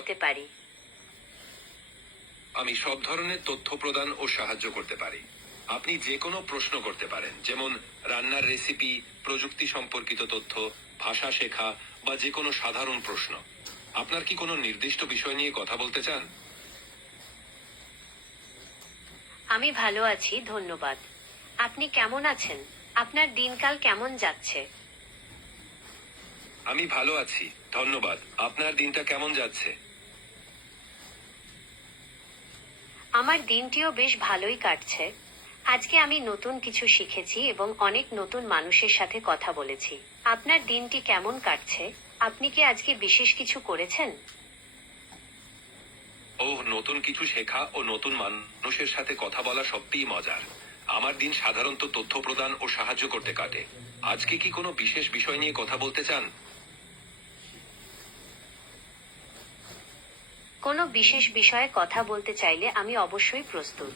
করতে পারি? আমি সব ধরনের তথ্য প্রদান ও সাহায্য করতে পারি। আপনি যে কোনো প্রশ্ন করতে পারেন, যেমন রান্নার রেসিপি, প্রযুক্তি সম্পর্কিত তথ্য, ভাষা শেখা বা যে কোনো সাধারণ প্রশ্ন। আপনার কি কোনো নির্দিষ্ট বিষয় নিয়ে কথা বলতে চান? আমি ভালো আছি, ধন্যবাদ। আপনি কেমন আছেন? আপনার দিনকাল কেমন যাচ্ছে? আমি ভালো আছি, ধন্যবাদ। আপনার দিনটা কেমন যাচ্ছে? আমার দিনটিও বেশ ভালোই কাটছে। আজকে আমি নতুন কিছু শিখেছি এবং অনেক নতুন মানুষের সাথে কথা বলেছি। আপনার দিনটি কেমন কাটছে? আপনি কি আজকে বিশেষ কিছু করেছেন? নতুন কিছু শেখা ও নতুন মানুষের সাথে কথা বলা সত্যিই মজার। আমার দিন সাধারণত তথ্য প্রদান ও সাহায্য করতে কাটে। আজকে কি কোনো বিশেষ বিষয় নিয়ে কথা বলতে চান? কোনো বিশেষ বিষয়ে কথা বলতে চাইলে আমি অবশ্যই প্রস্তুত।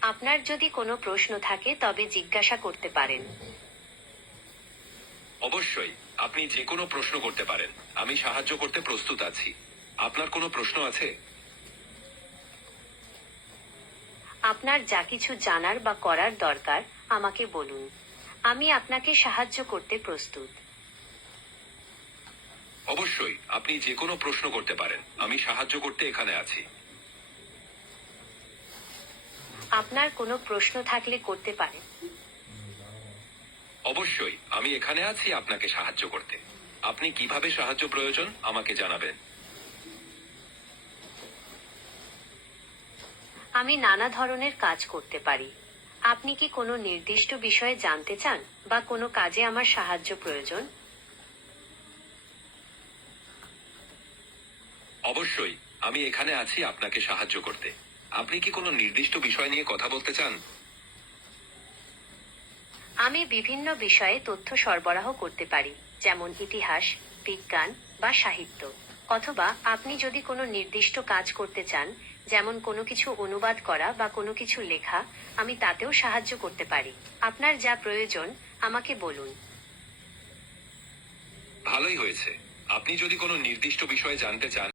আপনার যদি কোনো প্রশ্ন থাকে তবে জিজ্ঞাসা করতে পারেন। অবশ্যই, আপনি যে কোনো প্রশ্ন করতে পারেন। আমি সাহায্য করতে প্রস্তুত আছি। আপনার কোনো প্রশ্ন আছে? আপনার যা কিছু জানার বা করার দরকার আমাকে বলুন। আমি আপনাকে সাহায্য করতে প্রস্তুত। অবশ্যই, আপনি যে কোনো প্রশ্ন করতে পারেন। আমি সাহায্য করতে এখানে আছি। আপনার কোনো প্রশ্ন থাকলে করতে পারেন। অবশ্যই, আমি এখানে আছি আপনাকে সাহায্য করতে। আপনি কিভাবে সাহায্য প্রয়োজন আমাকে জানাবেন। আমি নানা ধরনের কাজ করতে পারি। আপনি কি কোনো নির্দিষ্ট বিষয়ে জানতে চান বা কোনো কাজে আমার সাহায্য প্রয়োজন? অবশ্যই, আমি এখানে আছি আপনাকে সাহায্য করতে। আপনি কি কোনো নির্দিষ্ট বিষয় নিয়ে কথা বলতে চান? আমি বিভিন্ন বিষয়ে তথ্য সরবরাহ করতে পারি, যেমন ইতিহাস, বিজ্ঞান বা সাহিত্য। অথবা আপনি যদি কোনো নির্দিষ্ট কাজ করতে চান, যেমন কোনো কিছু অনুবাদ করা বা কোনো কিছু লেখা, আমি তাতেও সাহায্য করতে পারি। আপনার যা প্রয়োজন আমাকে বলুন। ভালোই হয়েছে। আপনি যদি কোনো নির্দিষ্ট বিষয়ে জানতে চান